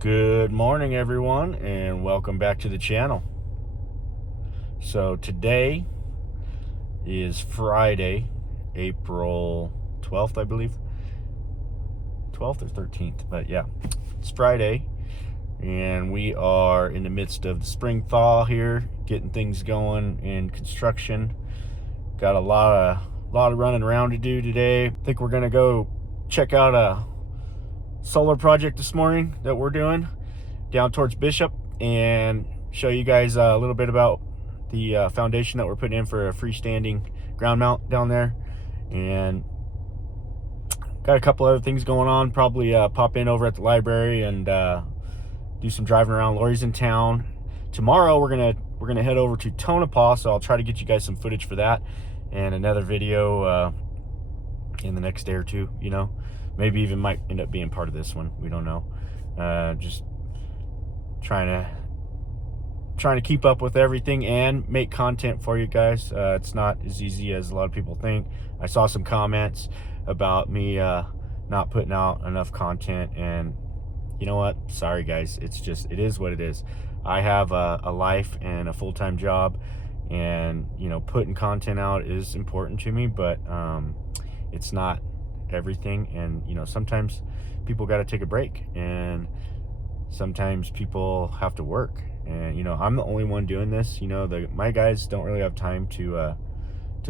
Good morning, everyone, and welcome back to the channel. So today is Friday, April 12th, I believe. 12th or 13th, but yeah, it's Friday, and we are in the midst of the spring thaw here, getting things going in construction. Got a lot of running around to do today. I think we're gonna go check out a solar project this morning that we're doing down towards Bishop and show you guys a little bit about the foundation that we're putting in for a freestanding ground mount down there. And got a couple other things going on. Probably pop in over at the library and do some driving around. Lori's in town tomorrow. We're gonna head over to Tonopah, so I'll try to get you guys some footage for that and another video in the next day or two. You know, maybe even might end up being part of this one, we don't know. Just trying to keep up with everything and make content for you guys. It's not as easy as a lot of people think. I saw some comments about me not putting out enough content, and you know what, sorry guys, it is what it is. I have a life and a full-time job, and you know, putting content out is important to me, but it's not everything. And you know, sometimes people got to take a break, and sometimes people have to work, and you know, I'm the only one doing this. You know, my guys don't really have time to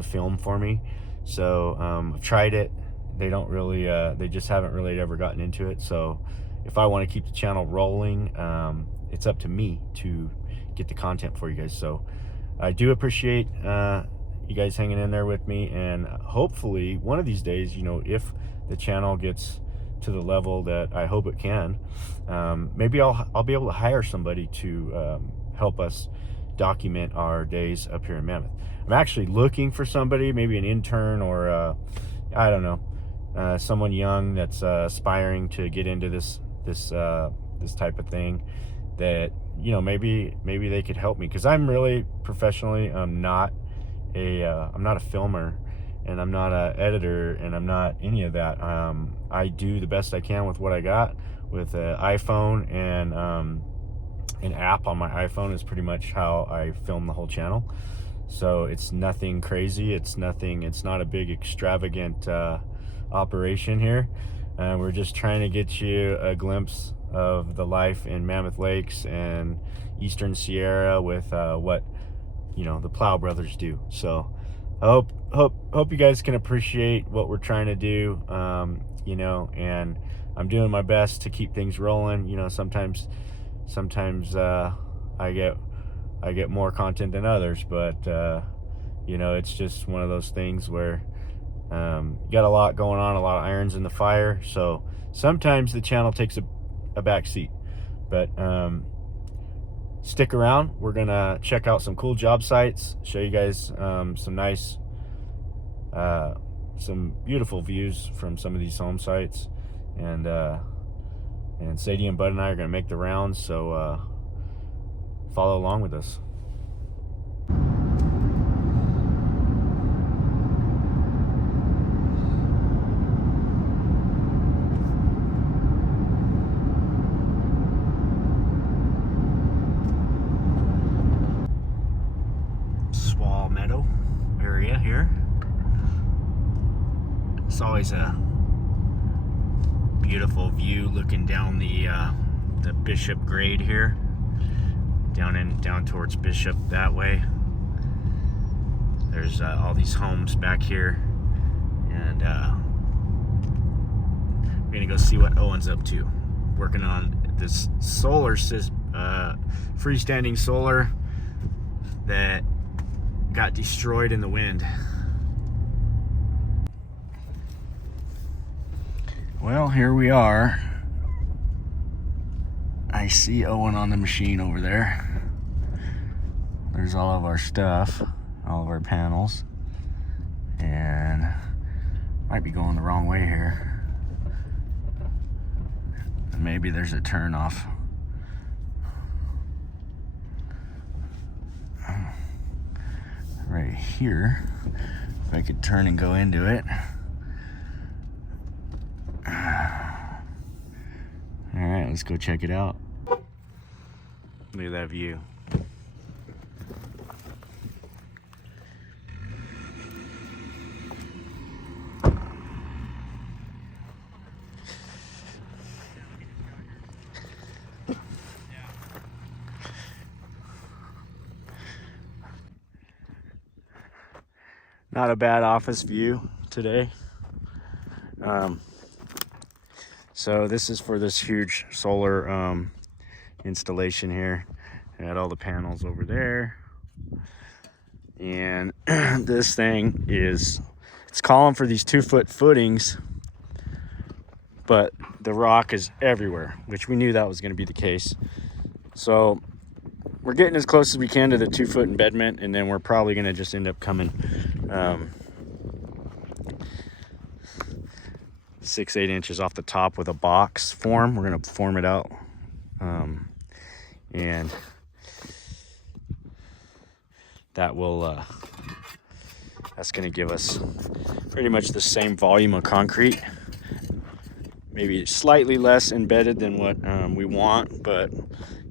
film for me, so I've tried it. They don't really they just haven't really ever gotten into it. So if I want to keep the channel rolling, it's up to me to get the content for you guys. So I do appreciate you guys hanging in there with me, and hopefully one of these days, you know, if the channel gets to the level that I hope it can, maybe I'll be able to hire somebody to help us document our days up here in Mammoth. I'm actually looking for somebody, maybe an intern or I don't know, someone young that's aspiring to get into this type of thing, that you know, maybe they could help me, because I'm really professionally, I'm not a filmer, and I'm not an editor, and I'm not any of that. I do the best I can with what I got with an iPhone, and an app on my iPhone is pretty much how I film the whole channel. So it's nothing crazy. It's not a big extravagant operation here. We're just trying to get you a glimpse of the life in Mammoth Lakes and Eastern Sierra with what, you know, the Plow brothers do. So I hope you guys can appreciate what we're trying to do, you know, and I'm doing my best to keep things rolling. You know, sometimes I get more content than others, but you know, it's just one of those things where you got a lot going on, a lot of irons in the fire. So sometimes the channel takes a back seat, but stick around. We're gonna check out some cool job sites, show you guys some nice some beautiful views from some of these home sites, and Sadie and Bud and I are gonna make the rounds, so follow along with us. Meadow area here. It's always a beautiful view looking down the Bishop grade here, down towards Bishop that way. There's all these homes back here, and we're gonna go see what Owen's up to, working on this solar freestanding solar that got destroyed in the wind. Well, here we are. I see Owen on the machine over there. There's all of our stuff, all of our panels, and might be going the wrong way here. Maybe there's a turn off. Right here, if I could turn and go into it. All right, let's go check it out. Look at that view. Not a bad office view today. So this is for this huge solar installation here. I had all the panels over there. And this thing is, it's calling for these 2-foot footings, but the rock is everywhere, which we knew that was going to be the case. So we're getting as close as we can to the 2-foot embedment, and then we're probably going to just end up coming 6-8 inches off the top with a box form. We're going to form it out, and that will that's going to give us pretty much the same volume of concrete, maybe slightly less embedded than what we want. But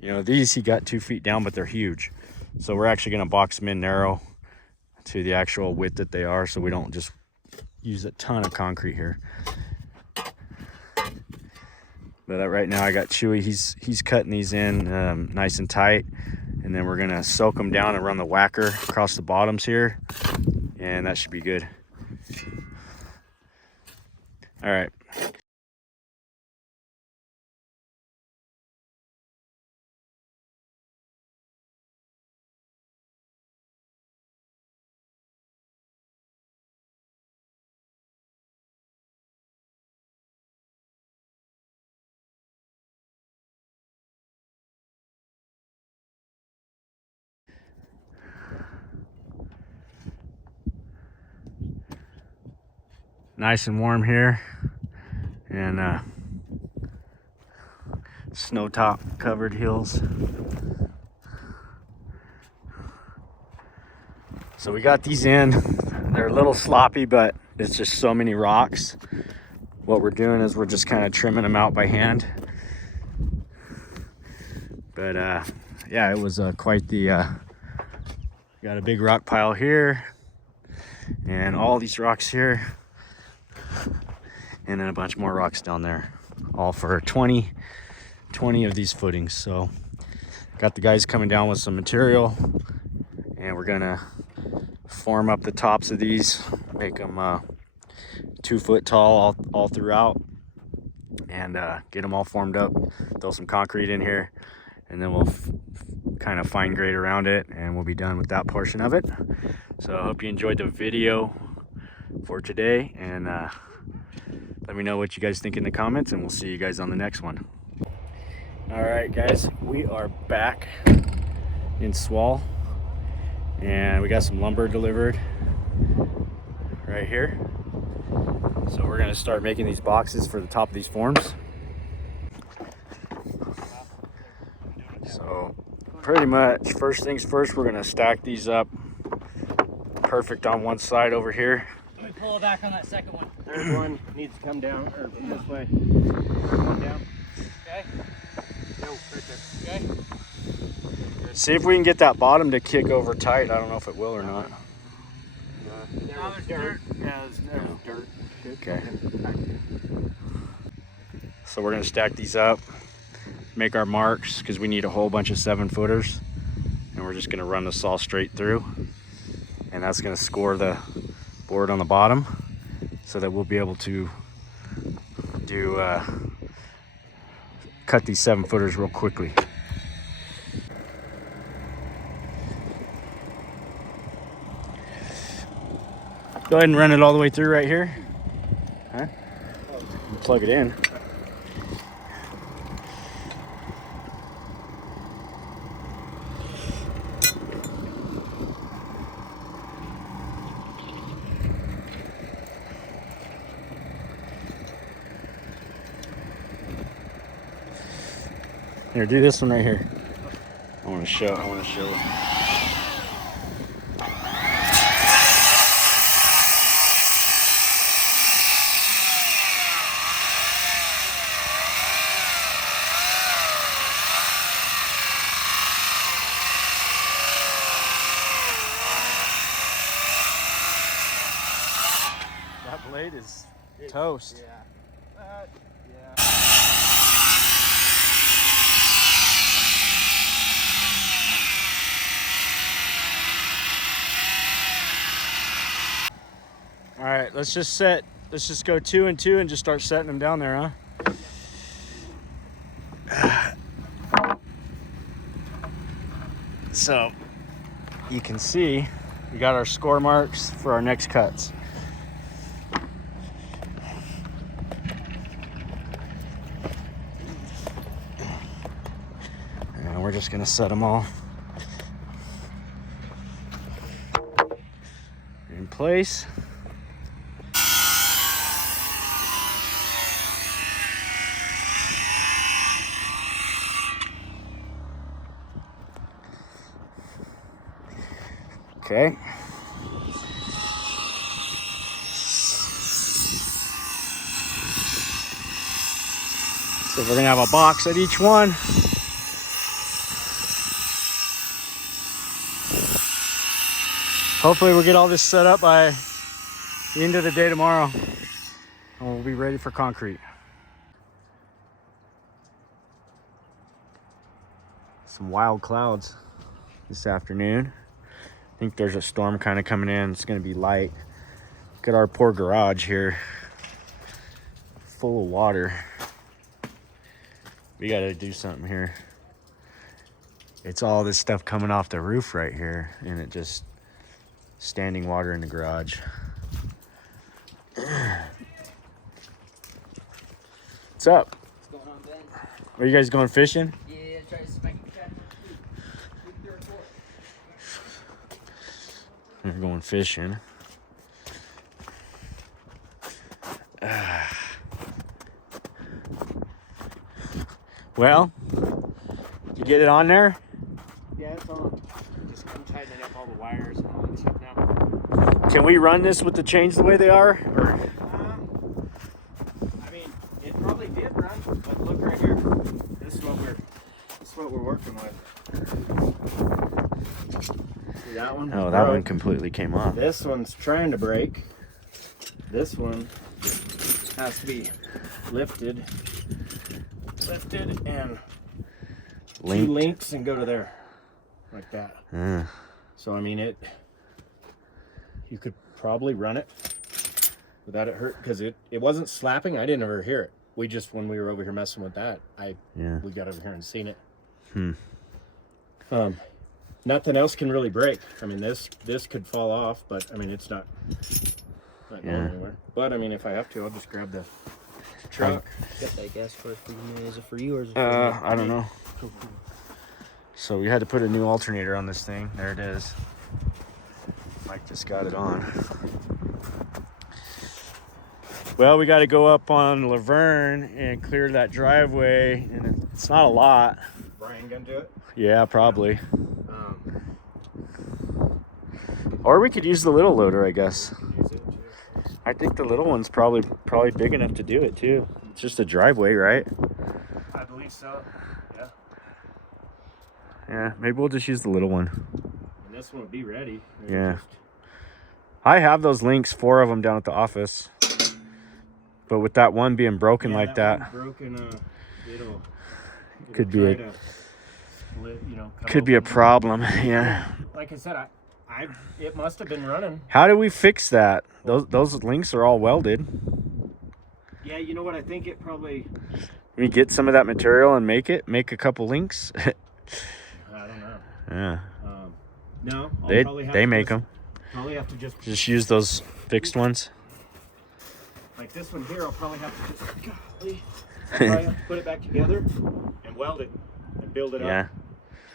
you know, these he got 2 feet down, but they're huge, so we're actually going to box them in narrow to the actual width that they are, so we don't just use a ton of concrete here. But right now I got Chewy, he's cutting these in nice and tight, and then we're gonna soak them down and run the whacker across the bottoms here, and that should be good. All right. Nice and warm here, and snow top covered hills. So we got these in. They're a little sloppy, but it's just so many rocks. What we're doing is we're just kind of trimming them out by hand. But yeah, it was quite the got a big rock pile here, and all these rocks here, and then a bunch more rocks down there, all for 20 of these footings. So got the guys coming down with some material, and we're gonna form up the tops of these, make them 2 foot tall all throughout, and get them all formed up, throw some concrete in here, and then we'll kind of fine grade around it, and we'll be done with that portion of it. So I hope you enjoyed the video for today, and let me know what you guys think in the comments, and we'll see you guys on the next one. All right, guys, we are back in Swall, and we got some lumber delivered right here. So we're gonna start making these boxes for the top of these forms. So pretty much first things first, we're gonna stack these up perfect on one side over here. Let me pull it back on that second one. Third one needs to come down, or this way. Third one down. Okay. No, right there. Okay. See if we can get that bottom to kick over tight. I don't know if it will or not. Now there's dirt. Yeah, there's dirt. Okay. So we're gonna stack these up, make our marks, because we need a whole bunch of 7-footers, and we're just gonna run the saw straight through, and that's gonna score the board on the bottom, so that we'll be able to do cut these 7-footers real quickly. Go ahead and run it all the way through right here. Huh? Plug it in. Here, do this one right here. I want to show. is toast. Yeah. Yeah. All right, let's just go 2 and 2 and just start setting them down there, huh? So you can see we got our score marks for our next cuts. And we're just gonna set them all in place. Okay. So we're gonna have a box at each one. Hopefully we'll get all this set up by the end of the day tomorrow. And we'll be ready for concrete. Some wild clouds this afternoon. I think there's a storm kind of coming in. It's gonna be light. Look at our poor garage here, full of water. We gotta do something here. It's all this stuff coming off the roof right here, and it just standing water in the garage. What's up? What's going on, Ben? Are you guys going fishing? Yeah, try to smack the cat. We're going fishing. Well, did you get it on there? Yeah, it's on. Just I'm tightening up all the wires and all that stuff now. Can we run this with the chains the way they are? Or? I mean, it probably did run, but look right here. This is what we're working with. See that one? Oh, that one completely came off. This one's trying to break. This one has to be lifted and two links and go to there, like that. So I mean, you could probably run it without it hurt, because it wasn't slapping. I didn't ever hear it. We just, when we were over here messing with that, we got over here and seen it. Nothing else can really break. I mean, this could fall off, but I mean, it's not going anywhere. But I mean, if I have to, I'll just grab the truck. Got that gas card for you. Is it for you or is it for I don't know. So we had to put a new alternator on this thing. There it is. Mike just got it on. Well, we got to go up on Laverne and clear that driveway, and it's not a lot. Brian gonna do it? Yeah, probably. Or we could use the little loader, I guess. Use it too. I think the little one's probably big enough to do it too. It's just a driveway, right? I believe so. Yeah. Yeah, maybe we'll just use the little one. And this one would be ready. Yeah. I have those links, 4 of them down at the office. But with that one being broken like that, broken, it'll could try be to split, could be a problem. Yeah. Like I said, it must have been running. How do we fix that? Those links are all welded. Yeah, you know what? I think it probably. We get some of that material and make a couple links. I don't know. Yeah. No, they make them. Probably have to just use those fixed ones. Like this one here, I'll probably have to put it back together and weld it and build it up.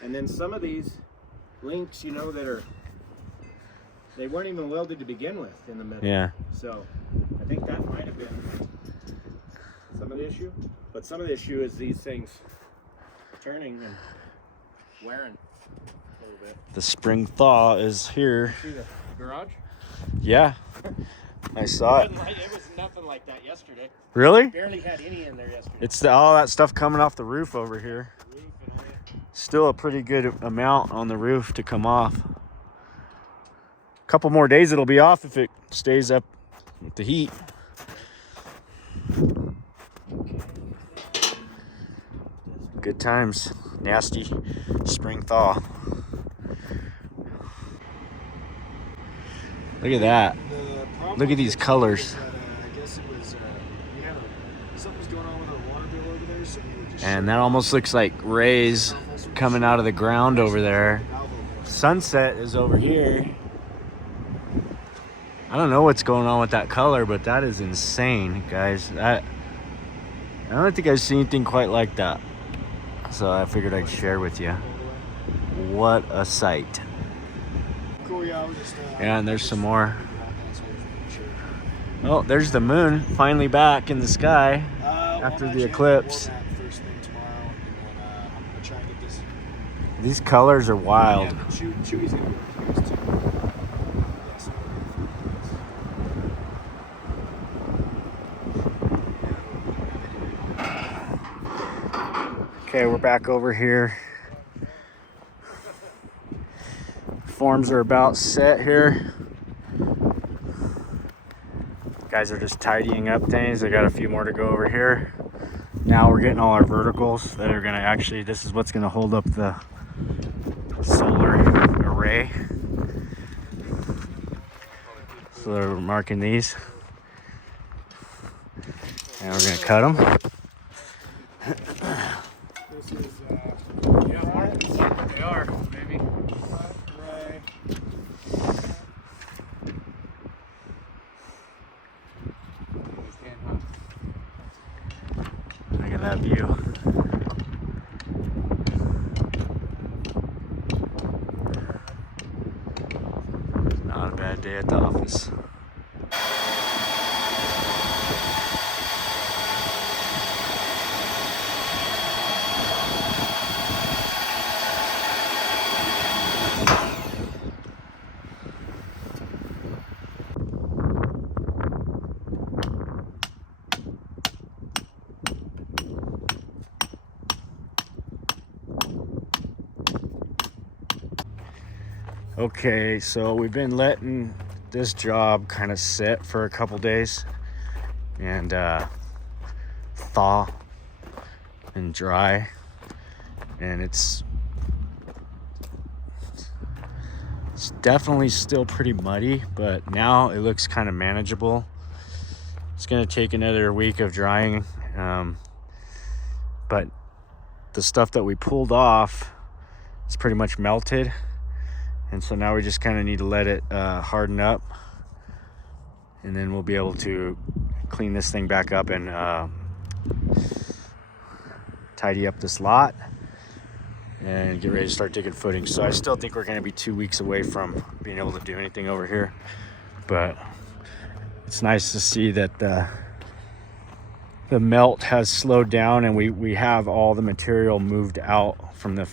And then some of these links, they weren't even welded to begin with in the middle. Yeah. So I think that might have been some of the issue. But some of the issue is these things turning and wearing a little bit. The spring thaw is here. See the garage? Yeah. I saw it. It was nothing like that yesterday. Really? Barely had any in there yesterday. It's all that stuff coming off the roof over here. Still a pretty good amount on the roof to come off. A couple more days it'll be off if it stays up with the heat. Good times. Nasty spring thaw. Look at that. Look at these colors. I guess it was, something was going on with our water bill over there, so we were just And that almost looks like rays coming out of the ground over there. Sunset is over here. I don't know what's going on with that color, but that is insane, guys. I don't think I've seen anything quite like that. So I figured I'd share with you. What a sight. Yeah, and there's some more. Oh, there's the moon finally back in the sky after the eclipse. These colors are wild. Okay, we're back over here. Forms are about set here. Guys are just tidying up things. I got a few more to go over here. Now we're getting all our verticals that are gonna actually, this is what's gonna hold up the solar array. So they're marking these. And we're gonna cut them. They are, maybe. Look at that view. Not a bad day at the office. Okay, so we've been letting this job kind of sit for a couple days and thaw and dry, and it's definitely still pretty muddy, but now it looks kind of manageable. It's gonna take another week of drying, but the stuff that we pulled off is pretty much melted. And so now we just kind of need to let it harden up, and then we'll be able to clean this thing back up and tidy up this lot and get ready to start digging footings. So I still think we're going to be 2 weeks away from being able to do anything over here, but it's nice to see that the melt has slowed down, and we have all the material moved out from the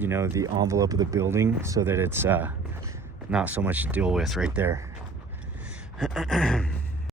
the envelope of the building, so that it's not so much to deal with right there.